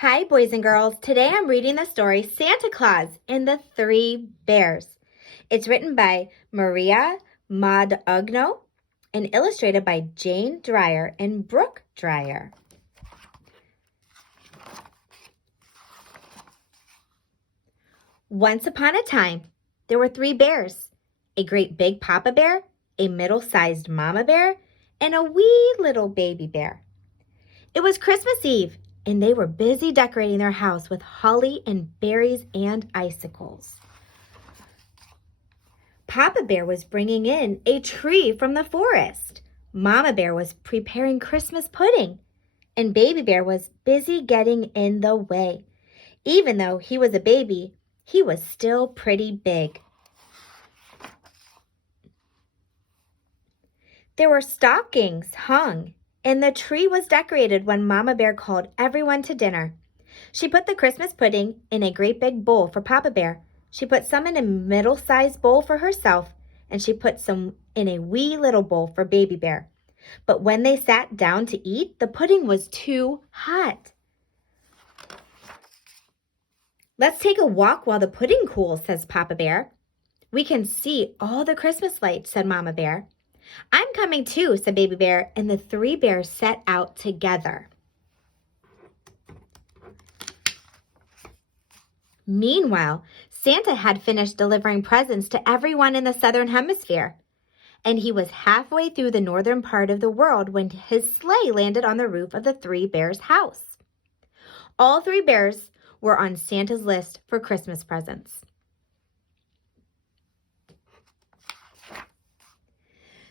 Hi, boys and girls. Today I'm reading the story Santa Claus and the Three Bears. It's written by Maria Madugno and illustrated by Jane Dreyer and Brooke Dreyer. Once upon a time, there were three bears, a great big papa bear, a middle-sized mama bear, and a wee little baby bear. It was Christmas Eve, and they were busy decorating their house with holly and berries and icicles. Papa Bear was bringing in a tree from the forest. Mama Bear was preparing Christmas pudding, and Baby Bear was busy getting in the way. Even though he was a baby, he was still pretty big. There were stockings hung, and the tree was decorated when Mama Bear called everyone to dinner. She put the Christmas pudding in a great big bowl for Papa Bear. She put some in a middle-sized bowl for herself, and she put some in a wee little bowl for Baby Bear. But when they sat down to eat, the pudding was too hot. "Let's take a walk while the pudding cools," says Papa Bear. "We can see all the Christmas lights," said Mama Bear. "I'm coming too," said Baby Bear, and the three bears set out together. Meanwhile, Santa had finished delivering presents to everyone in the southern hemisphere, and he was halfway through the northern part of the world when his sleigh landed on the roof of the three bears' house. All three bears were on Santa's list for Christmas presents.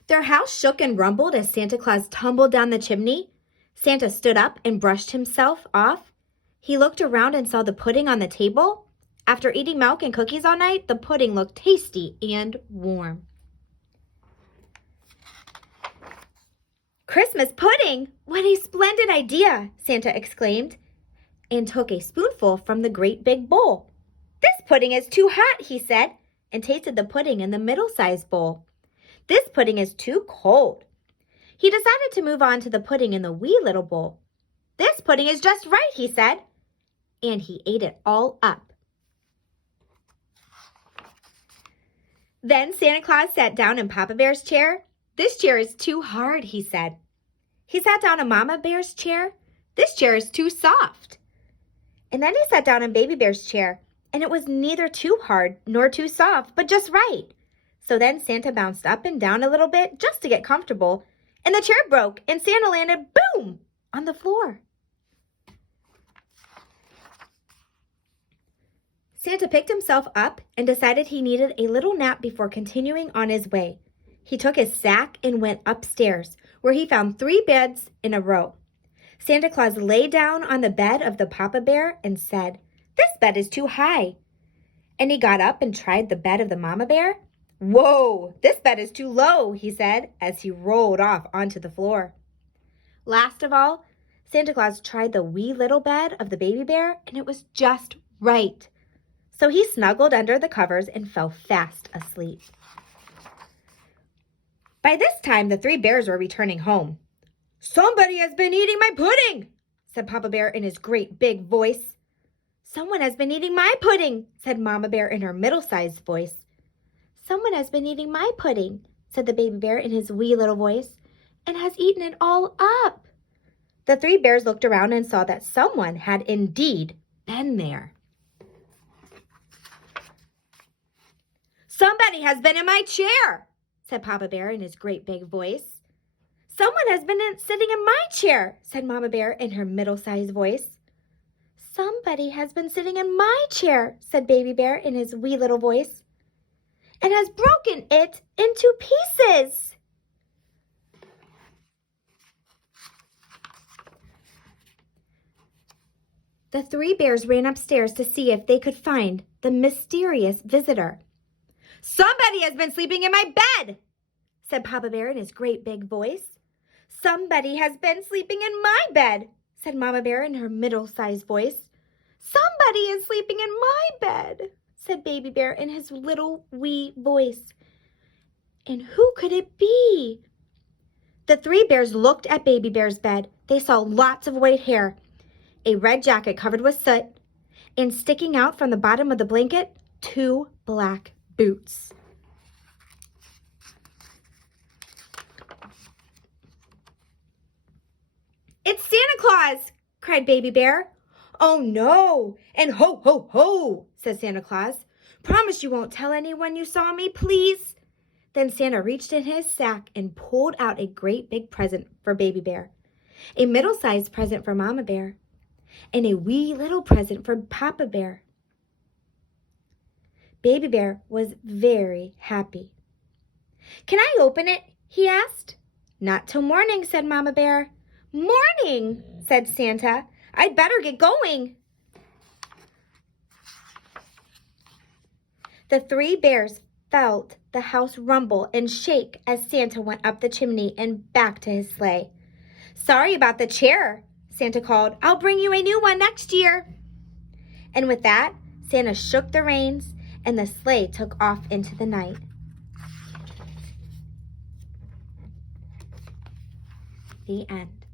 Their house shook and rumbled as Santa Claus tumbled down the chimney. Santa stood up and brushed himself off. He looked around and saw the pudding on the table. After eating milk and cookies all night, the pudding looked tasty and warm. "Christmas pudding! What a splendid idea!" Santa exclaimed, and took a spoonful from the great big bowl. "This pudding is too hot," he said, and tasted the pudding in the middle-sized bowl. "This pudding is too cold." He decided to move on to the pudding in the wee little bowl. "This pudding is just right," he said, and he ate it all up. Then Santa Claus sat down in Papa Bear's chair. "This chair is too hard," he said. He sat down in Mama Bear's chair. "This chair is too soft." And then he sat down in Baby Bear's chair, and it was neither too hard nor too soft, but just right. So then Santa bounced up and down a little bit just to get comfortable, and the chair broke, and Santa landed, boom, on the floor. Santa picked himself up and decided he needed a little nap before continuing on his way. He took his sack and went upstairs, where he found three beds in a row. Santa Claus lay down on the bed of the Papa Bear and said, "This bed is too high." And he got up and tried the bed of the Mama Bear. "Whoa, this bed is too low," he said, as he rolled off onto the floor. Last of all, Santa Claus tried the wee little bed of the Baby Bear, and it was just right. So he snuggled under the covers and fell fast asleep. By this time, the three bears were returning home. "Somebody has been eating my pudding," said Papa Bear in his great big voice. "Someone has been eating my pudding," said Mama Bear in her middle-sized voice. "Someone has been eating my pudding," said the Baby Bear in his wee little voice, "and has eaten it all up." The three bears looked around and saw that someone had indeed been there. "Somebody has been in my chair," said Papa Bear in his great big voice. "Someone has been sitting in my chair," said Mama Bear in her middle-sized voice. "Somebody has been sitting in my chair," said Baby Bear in his wee little voice, "and has broken it into pieces." The three bears ran upstairs to see if they could find the mysterious visitor. "Somebody has been sleeping in my bed," said Papa Bear in his great big voice. "Somebody has been sleeping in my bed," said Mama Bear in her middle-sized voice. "Somebody is sleeping in my bed," said Baby Bear in his little wee voice. And who could it be? The three bears looked at Baby Bear's bed. They saw lots of white hair. a red jacket covered with soot, and sticking out from the bottom of the blanket, 2 black boots. "It's Santa Claus!" cried Baby Bear. "Oh no! And ho, ho, ho!" said Santa Claus. "Promise you won't tell anyone you saw me, please?" Then Santa reached in his sack and pulled out a great big present for Baby Bear, a middle-sized present for Mama Bear, and a wee little present for Papa Bear. Baby Bear was very happy. "Can I open it?" he asked. "Not till morning," said Mama Bear. "Morning," said Santa. "I'd better get going." The 3 bears felt the house rumble and shake as Santa went up the chimney and back to his sleigh. "Sorry about the chair," Santa called. "I'll bring you a new one next year." And with that, Santa shook the reins and the sleigh took off into the night. The end.